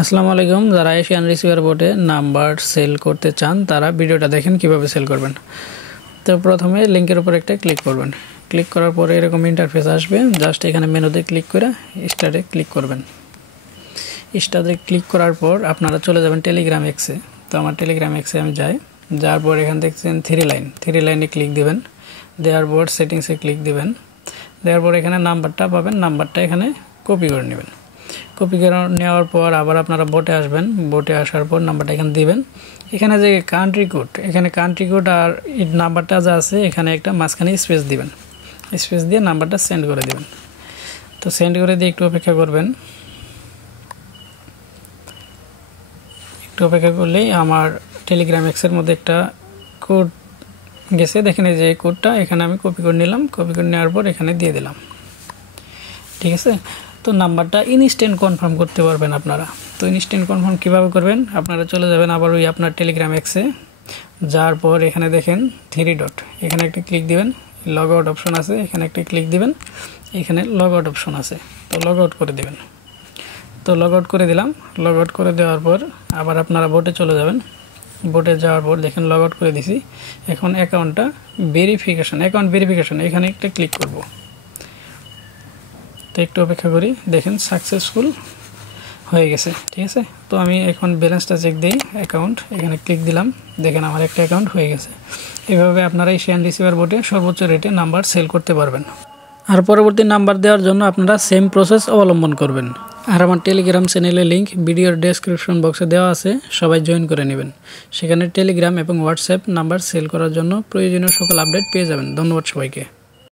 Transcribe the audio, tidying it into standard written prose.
আসসালামু আলাইকুম। যারা এশিয়ান রিসিভার বোর্ডে নাম্বার সেল করতে চান তারা ভিডিওটা দেখেন কিভাবে সেল করবেন। তো প্রথমে লিংকের উপর একটা ক্লিক করবেন। ক্লিক করার পরে এরকম ইন্টারফেস আসবে। জাস্ট এখানে মেনুতে ক্লিক করে স্টার্টে ক্লিক করবেন। স্টার্টে ক্লিক করার পর আপনারা চলে যাবেন টেলিগ্রাম এক্সে। তো আমার টেলিগ্রাম এক্সে আমি যাই। যাওয়ার পর এখানে দেখছেন থ্রি লাইনে ক্লিক দিবেন। দেওয়ার পর সেটিংসে ক্লিক দিবেন। দেওয়ার পর এখানে নাম্বারটা পাবেন, নাম্বারটা এখানে কপি করে নেবেন। কপি করে নেওয়ার পর আবার আপনারা বোটে আসবেন। বোটে আসার পর নাম্বারটা এখানে দিবেন। এখানে যে কান্ট্রি কোড, এখানে কান্ট্রি কোড আর নাম্বারটা যা আছে এখানে একটা মাঝখানে স্পেস দিবেন। স্পেস দিয়ে নাম্বারটা সেন্ড করে দিবেন। তো সেন্ড করে দিয়ে একটু অপেক্ষা করবেন। একটু অপেক্ষা করলেই আমার টেলিগ্রাম এক্সের মধ্যে একটা কোড গেছে। দেখেন এই যে কোডটা এখানে আমি কপি করে নিলাম। কপি করে নেওয়ার পর এখানে দিয়ে দিলাম। ঠিক আছে। তো নাম্বারটা ইনস্ট্যান্ট কনফার্ম করতে পারবেন আপনারা। তো ইনস্ট্যান্ট কনফার্ম কীভাবে করবেন, আপনারা চলে যাবেন আবার ওই আপনার টেলিগ্রাম এক্সে। যাওয়ার পর এখানে দেখেন 3 ডট, এখানে একটা ক্লিক দিবেন। লগ আউট অপশন আছে, এখানে একটা ক্লিক দিবেন। এখানে লগ আউট অপশন আছে, তো লগ আউট করে দেবেন। তো লগ আউট করে দিলাম। লগ আউট করে দেওয়ার পর আবার আপনারা বোটে চলে যাবেন। বোটে যাওয়ার পর দেখেন লগ আউট করে দিছি। এখন অ্যাকাউন্ট ভেরিফিকেশন এখানে একটা ক্লিক করব। তো একটু অপেক্ষা করি। দেখেন সাকসেসফুল হয়ে গেছে। ঠিক আছে। তো আমি এখন ব্যালেন্সটা চেক দিই। অ্যাকাউন্ট এখানে ক্লিক দিলাম। দেখেন আমার একটা অ্যাকাউন্ট হয়ে গেছে। এভাবে আপনারা এশিয়ান রিসিভার বোর্ডে সর্বোচ্চ রেটে নাম্বার সেল করতে পারবেন। আর পরবর্তী নাম্বার দেওয়ার জন্য আপনারা সেম প্রসেস অবলম্বন করবেন। আর আমার টেলিগ্রাম চ্যানেলের লিঙ্ক ভিডিওর ডেসক্রিপশন বক্সে দেওয়া আছে, সবাই জয়েন করে নেবেন। সেখানে টেলিগ্রাম এবং হোয়াটসঅ্যাপ নাম্বার সেল করার জন্য প্রয়োজনীয় সকল আপডেট পেয়ে যাবেন। ধন্যবাদ সবাইকে।